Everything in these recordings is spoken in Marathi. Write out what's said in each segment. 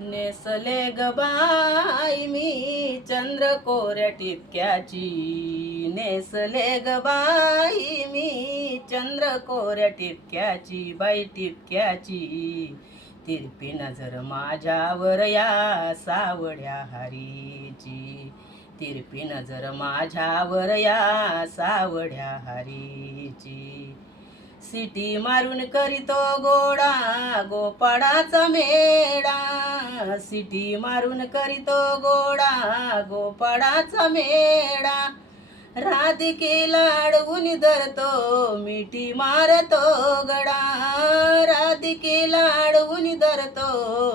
नेसले ग बाई मी चंद्र कोऱ्या टिपक्याची, नेसले ग बाई मी चंद्र कोऱ्या टिपक्याची, बाई टिपक्याची. तिरपी नजर माझ्यावर या सावड्या हारीची, तिरपी नजर माझ्यावर या सावड्या हारीची. सिटी मारून करीतो गोडा गोपाळाचा मेळा, सिटी मारून करीतो गोडा गोपाळाचा मेळा. राधिकेला अडवून धरतो मिठी मारतो गडा, राधिकेला अडवून धरतो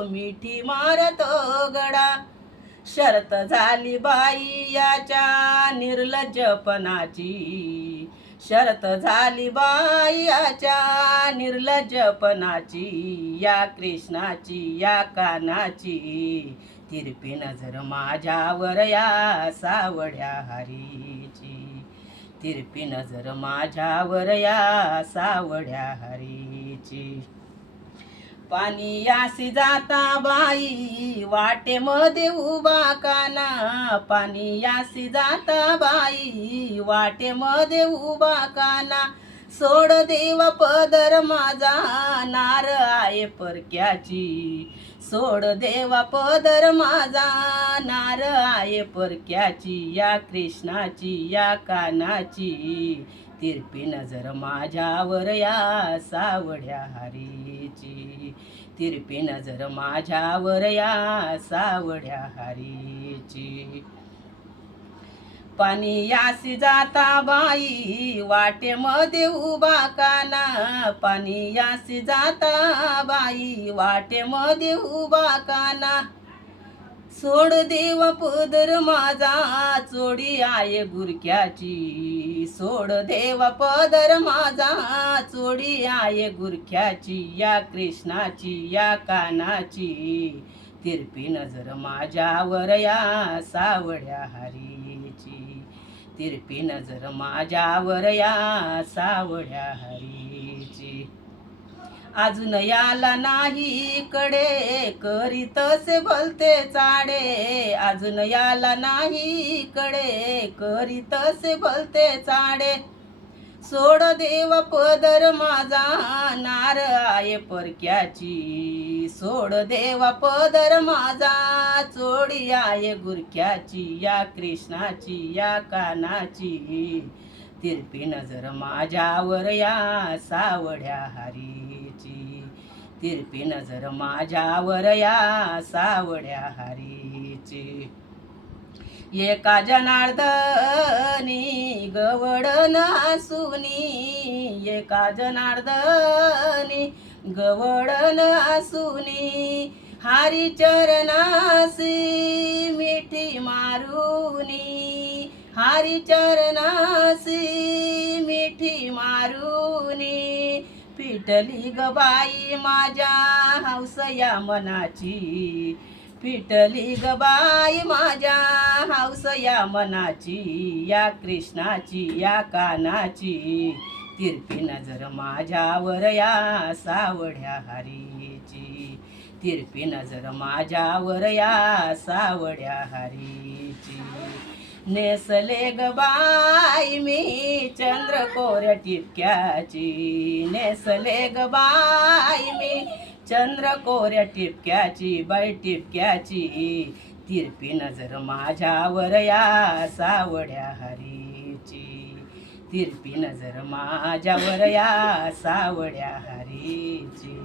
मिठी मारतो गडा. शर्त झाली बाई याच्या निर्लज्जपणाची, शर्त झाली बाई याच्या निर्लज्जपणाची, या कृष्णाची या कानाची. तिरपी नजर माझ्यावर या सावड्या हारीची, तिरपी नजर माझ्यावर या सावड्या हारीची. पाणी यासी जाता बाई वाटेमध्ये उभा काना, पाणी यासी जाता बाई वाटेमध्ये उभा काना. सोड देवा पदर माझा नार आहे परक्याची, सोड देवा पदर माझा नार आहे परक्याची, या कृष्णाची या कानाची. तिरपी नजर माझ्यावर या सावड्या हारीची, तिरपी नजर माझ्यावर या सावड्या हारीची. पाणी यासी जाता बाई वाटेमध्ये उभा काना, पाणी यासी जाता बाई वाटेमध्ये उभा काना. सोड देवा पदर माझा चोडी आहे गुरख्याची, सोड देवा पदर माझा चोडी आहे गुरख्याची, या कृष्णाची या कानाची. तिरपी नजर माझ्यावर या सावड्या हारीची, तिरपी नजर माझ्यावर या सावड्या हारीची. अजून याला नाही कडे करीतसे भलते चाडे, अजून याला नाही कडे करीतसे भलते चाडे. सोड देवा पदर माझा नार आहे परक्याची, सोड देवा पदर माझा चोडी आहे गुरख्याची, या कृष्णाची या कानाची. तिरपी नजर माझ्यावर या सावड्या हारीची, तिरपी नजर माझ्यावर या सावड्या हारीची. एका जनार्दनी गवळण हसुनी, एका जनार्दनी गवळण हसुनी. हरी चरणासी मिठी मारुनी, हरी चरणासी मिठी मारुनी. पिटली ग बाई माझ्या हौस या मनाची, पिटली ग बाई माझ्या हौस या मनाची, या कृष्णाची या कानाची. तिरपी नजर माझ्यावर या सावड्या हारीची, तिरपी नजर माझ्यावर या सावड्या हारीची. नेसले ग बाई मी चंद्र कोऱ्या टिपक्याची, नेसले ग बाई मी चंद्र कोऱ्या टिपक्याची, बाई टिपक्याची. तिरपी नजर माझ्यावर या सावड्या हारीची, तिरपी नजर माझ्यावर या सावड्या हारीची.